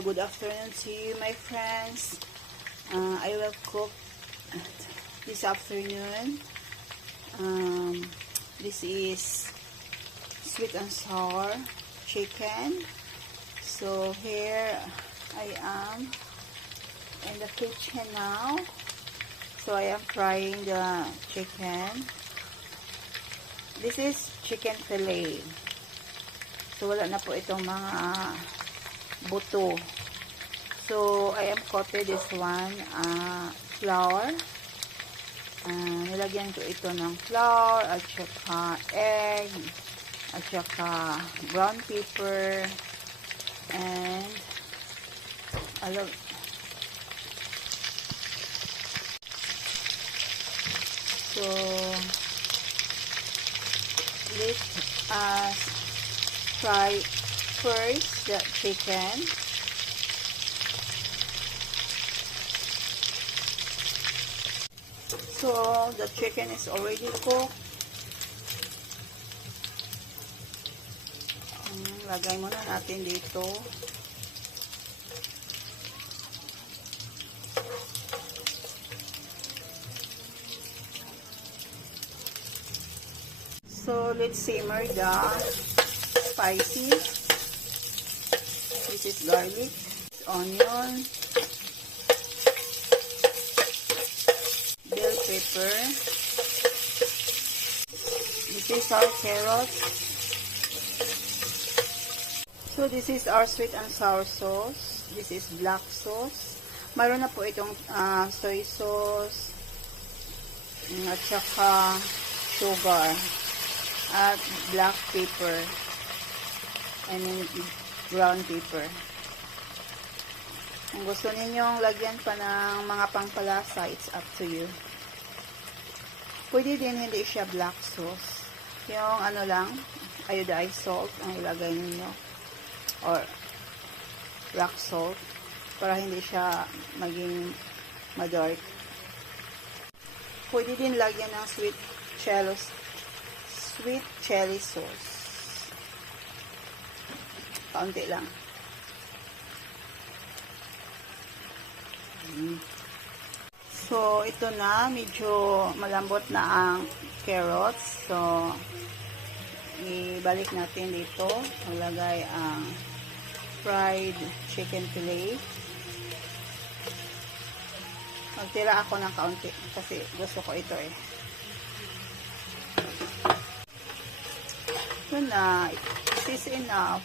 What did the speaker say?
So, good afternoon to you, my friends. I will cook this afternoon. This is sweet and sour chicken. So, here I am in the kitchen now. So, I am frying the chicken. This is chicken fillet. So, wala na po itong mga buto. So, I am coated this one flour. Nilagyan ko ito ng flour at saka egg at saka brown pepper and so let us fry first the chicken. So the chicken is already cooked. Lagay muna natin dito. So let's simmer the spices. This is garlic, onion, bell pepper. This is our carrots. So this is our sweet and sour sauce. This is black sauce. Mayroon na po itong soy sauce at saka sugar at black pepper and brown pepper. Kung gusto ninyong lagyan pa ng mga pangpalasa, it's up to you. Pwede din hindi siya black sauce. Yung ano lang, iodized salt ang ilagay ninyo. Or rock salt. Para hindi siya maging madark. Pwede din lagyan ng sweet chili sauce. Kaunti lang. So, ito na. Medyo malambot na ang carrots. So, ibalik natin dito. Malagay ang fried chicken fillet. Magtira ako ng kaunti kasi gusto ko ito eh. Ito na. This is enough.